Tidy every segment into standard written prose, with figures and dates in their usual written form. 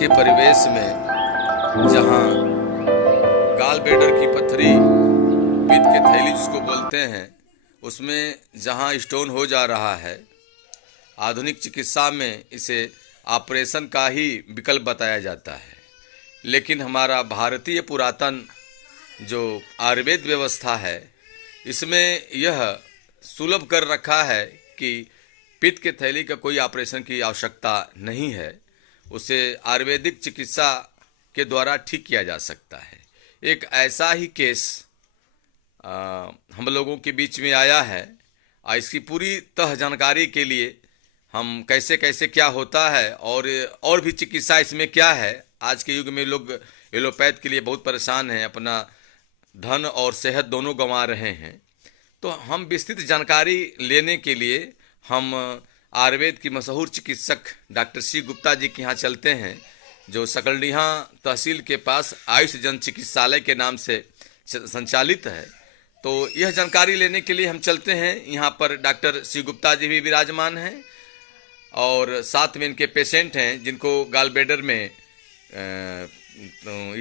के परिवेश में जहाँ गाल ब्लैडर की पत्थरी, पित्त के थैली जिसको बोलते हैं, उसमें जहाँ स्टोन हो जा रहा है, आधुनिक चिकित्सा में इसे ऑपरेशन का ही विकल्प बताया जाता है। लेकिन हमारा भारतीय पुरातन जो आयुर्वेद व्यवस्था है, इसमें यह सुलभ कर रखा है कि पित्त के थैली का कोई ऑपरेशन की आवश्यकता नहीं है, उसे आयुर्वेदिक चिकित्सा के द्वारा ठीक किया जा सकता है। एक ऐसा ही केस हम लोगों के बीच में आया है और इसकी पूरी तह जानकारी के लिए हम कैसे कैसे क्या होता है और भी चिकित्सा इसमें क्या है। आज के युग में लोग एलोपैथ के लिए बहुत परेशान हैं, अपना धन और सेहत दोनों गंवा रहे हैं। तो हम विस्तृत जानकारी लेने के लिए हम आयुर्वेद की मशहूर चिकित्सक डॉक्टर सी गुप्ता जी के यहाँ चलते हैं, जो सकलडीहा तहसील के पास आयुष जन चिकित्सालय के नाम से संचालित है। तो यह जानकारी लेने के लिए हम चलते हैं। यहाँ पर डॉक्टर सी गुप्ता जी भी विराजमान हैं और साथ में इनके पेशेंट हैं जिनको गाल ब्लैडर में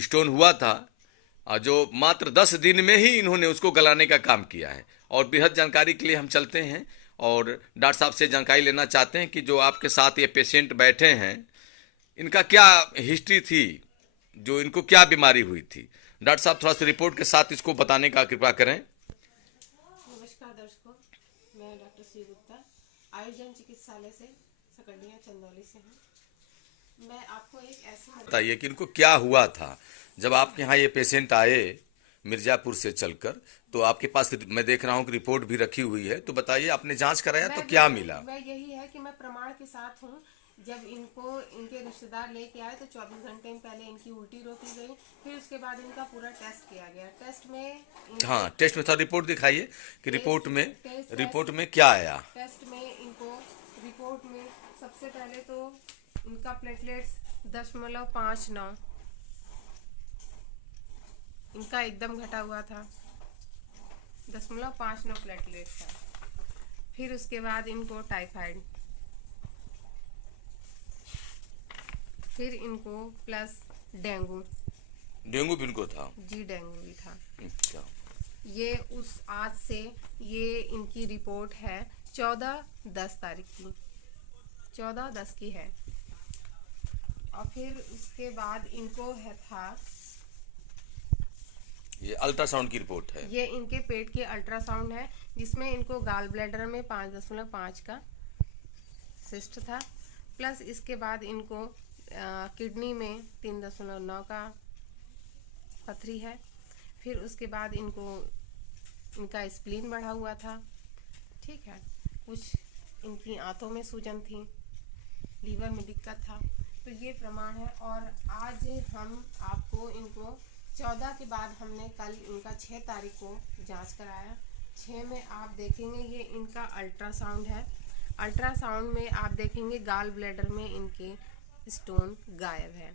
स्टोन हुआ था, जो मात्र 10 दिन में ही इन्होंने उसको गलाने का काम किया है। और बेहद जानकारी के लिए हम चलते हैं और डॉक्टर साहब से जानकारी लेना चाहते हैं कि जो आपके साथ ये पेशेंट बैठे हैं, इनका क्या हिस्ट्री थी, जो इनको क्या बीमारी हुई थी। डॉक्टर साहब थोड़ा सा रिपोर्ट के साथ इसको बताने का कृपा करें। नमस्कार दर्शकों, मैं डॉक्टर सी गुप्ता आयुर्जन चिकित्सालय से सकलडीहा चंदौली से हूँ। मैं आपको एक ऐसा बताइए कि इनको क्या हुआ था जब आपके यहाँ ये पेशेंट आए मिर्जापुर से चलकर। तो आपके पास मैं देख रहा हूँ कि रिपोर्ट भी रखी हुई है, तो बताइए आपने जांच कराया तो क्या मिला। मैं यही है कि मैं प्रमाण के साथ हूँ। जब इनको इनके रिश्तेदार लेके आए तो 24 घंटे पहले इनकी उल्टी रोकी गई, फिर उसके बाद इनका पूरा टेस्ट किया गया। टेस्ट में हाँ, टेस्ट में था, रिपोर्ट दिखाइए कि रिपोर्ट में क्या आया। टेस्ट में इनको रिपोर्ट में सबसे पहले तो इनका प्लेटलेट्स 0.59 इनका एकदम घटा हुआ था, 0.59 प्लेटलेट्स था। फिर उसके बाद इनको टाइफाइड, फिर इनको प्लस डेंगू भी इनको था जी, डेंगू भी था। अच्छा। ये उस आज से ये इनकी रिपोर्ट है 14/10 तारीख की, 14/10 की है। और फिर उसके बाद इनको है था, ये अल्ट्रासाउंड की रिपोर्ट है। ये इनके पेट के अल्ट्रासाउंड है, जिसमें इनको गाल ब्लैडर में 5.5 का सिस्ट था। प्लस इसके बाद इनको किडनी में 3.9 का पथरी है। फिर उसके बाद इनका स्प्लीन बढ़ा हुआ था, ठीक है। कुछ इनकी आंतों में सूजन थी, लीवर में दिक्कत था। तो ये प्रमाण है। और आज हम आपको इनको 14 के बाद हमने कल इनका 6 तारीख को जांच कराया। 6 में आप देखेंगे ये इनका अल्ट्रासाउंड है। अल्ट्रासाउंड में आप देखेंगे गाल ब्लैडर में इनके स्टोन गायब है।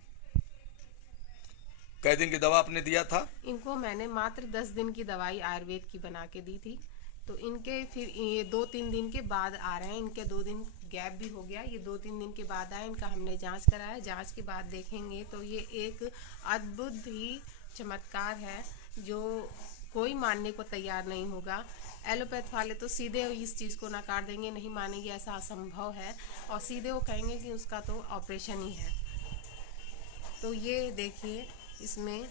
कै दिन की दवा आपने दिया था? इनको मैंने मात्र 10 दिन की दवाई आयुर्वेद की बना के दी थी। तो इनके फिर ये 2-3 दिन के बाद आ रहे हैं, इनके 2 दिन गैप भी हो गया, ये 2-3 दिन के बाद आए। इनका हमने जांच कराया। जांच के बाद देखेंगे तो ये एक अद्भुत ही चमत्कार है, जो कोई मानने को तैयार नहीं होगा। एलोपैथ वाले तो सीधे इस चीज़ को नकार देंगे, नहीं मानेंगे, ऐसा असंभव है। और सीधे वो कहेंगे कि उसका तो ऑपरेशन ही है। तो ये देखिए, इसमें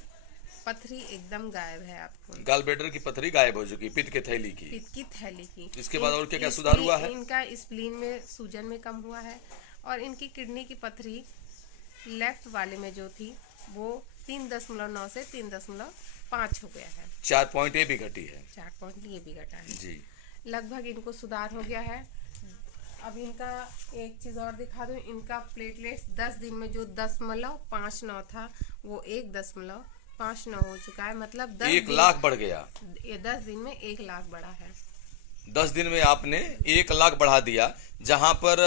पथरी एकदम गायब है। आपको गाल ब्लैडर की पथरी गायब हो चुकी, पित्त की थैली की। इसके बाद और क्या क्या सुधार हुआ है? इनका स्प्लीन में सूजन में कम हुआ है। और इनकी किडनी की पथरी लेफ्ट वाले में जो थी वो 3.9 से 3.5 हो गया है। 4 पॉइंट ये भी घटी है। 4 पॉइंट ये भी घटा है जी। लगभग इनको सुधार हो गया है। अब इनका एक चीज़ और दिखा दूँ, इनका प्लेटलेट्स 10 दिन में जो 10.59 था वो 1.59 हो चुका है। मतलब 1 लाख बढ़ गया। 10 दिन में 1 लाख बढ़ा है। 10 दिन में आपने 1 लाख बढ़ा दिया। जहां पर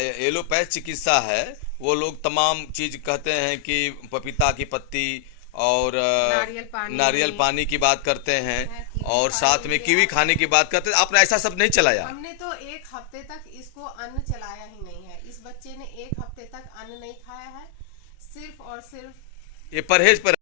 एलोपैथ चिकित्सा है, वो लोग तमाम चीज कहते हैं कि पपीता की पत्ती और नारियल पानी की बात करते हैं, और साथ में कीवी खाने की बात करते हैं। आपने ऐसा सब नहीं चलाया? हमने तो 1 हफ्ते तक इसको अन्न चलाया ही नहीं है। इस बच्चे ने 1 हफ्ते तक अन्न नहीं खाया है, सिर्फ और सिर्फ ये परहेज पर